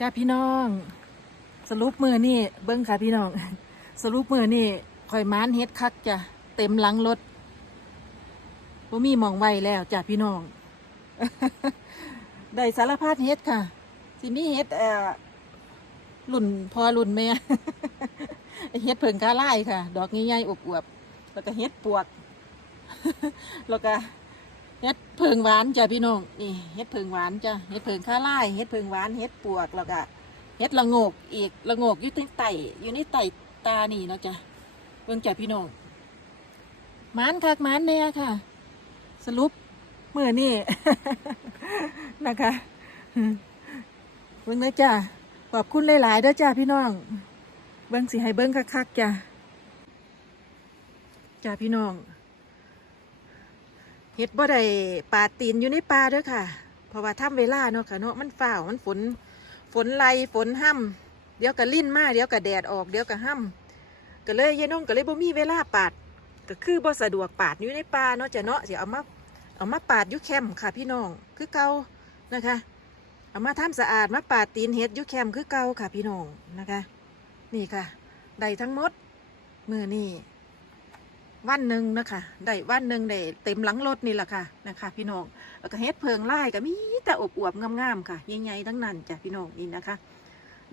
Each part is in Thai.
จ้าพี่น้อง สรุปมือนี่เบิ้งค่ะพี่น้อง สรุปมือนี่ข่อยม้านเฮ็ดคักจ้ะเต็มหลังรถบ่มีมองไว้แล้วจ้ะพี่น้อง ได้สารพัดเฮ็ดค่ะสิมีเฮ็ดเอ่อรุ่นพอรุ่นแม่เฮ็ดเผิงกาไล่ค่ะ ดอกใหญ่ๆอวบๆแล้วก็เฮ็ดปวกแล้วก็ เฮ็ดเผิงหวานจ้ะพี่น้องนี่เฮ็ดเผิงหวานจ้ะเฮ็ดเผิงคาไล่เฮ็ดเผิงหวานเฮ็ดปวกแล้วก็เฮ็ดละโงกอีกละโงกอยู่ที่ไตอยู่ในไตตานี่เนาะจ้ะเบิ่งจ้ะพี่น้องหมานคักหมานแน่ค่ะ สรุปเมื่อนี่นะคะเบิ่งเด้อจ้ะขอบคุณหลายๆเด้อจ้ะพี่น้อง เบิ่งสิให้เบิ่งคักๆจ้ะจ้ะพี่น้อง เฮ็ดบ่ได้ปาตีนอยู่ในป่าเด้อค่ะ เพราะว่าทำเวลาเนาะค่ะเนาะมันฝ้าวมันฝนฝนไล่ฝนห้ำเดี๋ยวก็ลิ้นมาเดี๋ยวก็แดดออกเดี๋ยวก็ห้ำก็เลยยายน้องก็เลยบ่มีเวลาปาดก็คือบ่สะดวกปาดอยู่ในป่าเนาะจะเนาะเสิเอามาเอามาปาดยู่แคมค่ะพี่น้องคือเก่านะคะ เอามาทำสะอาดมาปาดตีนเฮ็ดยู่แคมคือเก่าค่ะพี่น้องนะคะ นี่ค่ะ ได้ทั้งหมดมือนี่ วันหนึ่งนะคะได้วันหนึ่งได้เต็มหลังรถนี่แหละค่ะนะคะ พี่น้องแล้วก็เฮ็ดเพิงไล่ก็มีแต่อบอวบงามๆค่ะใหญ่ๆทั้งนั้นจ้ะพี่น้องนี่นะคะ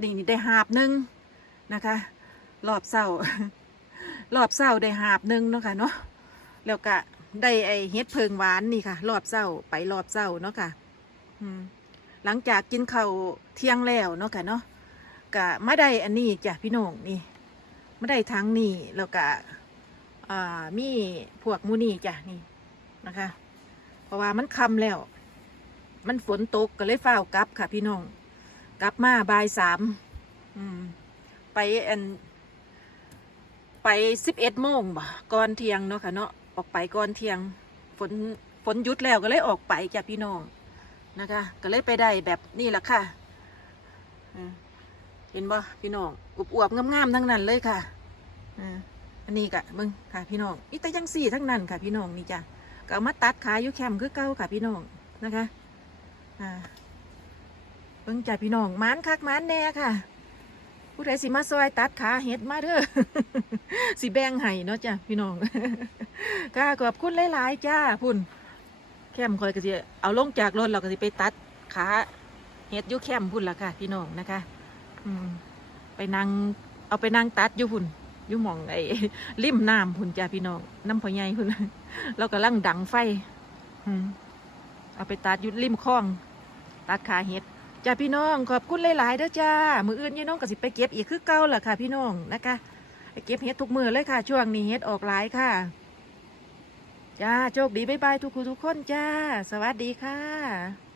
นี่ได้หาบหนึ่งนะคะรอบเศร้ารอบเศร้าได้หาบหนึ่งเนาะค่ะเนาะแล้วก็ได้ไอเฮ็ดเพิงหวานนี่ค่ะ รอบเศร้าไปรอบเศร้าเนาะค่ะหลังจากกินข้าวเที่ยงแล้วเนาะค่ะเนาะก็มาได้อันนี้จ้ะพี่น้องนี่มาได้ทั้งนี่แล้วก็ มีพวกมูนี่จ้ะนี่นะคะ เพราะว่ามันคำแล้ว มันฝนตกก็เลยเฝ้ากลับค่ะ พี่น้อง กลับมาบ่ายสามไปอันไปสิบเอ็ดโมงบ่ก่อนเที่ยงเนาะค่ะเนาะออกไปก่อนเที่ยงฝนฝนหยุดแล้วก็เลยออกไปจ้ะพี่น้องนะคะ ก็เลยไปได้แบบนี่แหละค่ะเห็นบ่พี่น้องอวบอวบๆงามๆทั้งนั้นเลยค่ะอ่า อันนี้กะมึงค่ะพี่น้องอีแต่ยังสี่ทั้งนั้นค่ะพี่น้องนี่จ้ะก็เอามาตัดขายอยู่แคมป์คือเก่าค่ะพี่น้องนะคะอ่าเบิ่งจ้ะพี่น้องมานคักมานแน่ค่ะ ผู้ใดสิมาซอยตัดขาเห็ดมาเด้อสิแบ่งให้เนาะจ้ะพี่น้องค่ะขอบคุณหลายๆจ้าพุ่นแคมป์คอยก็สิเอาลงจากรถเราก็สิไปตัดขาเห็ดอยู่แคมป์พุ่นละค่ะ พี่น้องนะคะ อืมไปนั่งเอาไปนั่งตัดอยู่หุ่น อยู่มองไอ้ริมน้ำหุ่นจ้าพี่น้องน้ำพอใหญ่หุ่นเรากำลังดังไฟเอาไปตัดยู่ริมคลอง ตัดขาเห็ดจ้าพี่น้องขอบคุณหลายๆเด้อจ้า มืออื่นยี่น้องก็สิไปเก็บอีกคือเก่าล่ะค่ะ พี่น้องนะคะไปเก็บเห็ดทุกมือเลยค่ะ ช่วงนี้เห็ดออกหลายค่ะ จ้าโชคดีบ๊ายบายทุกคนทุกคนจ้า สวัสดีค่ะ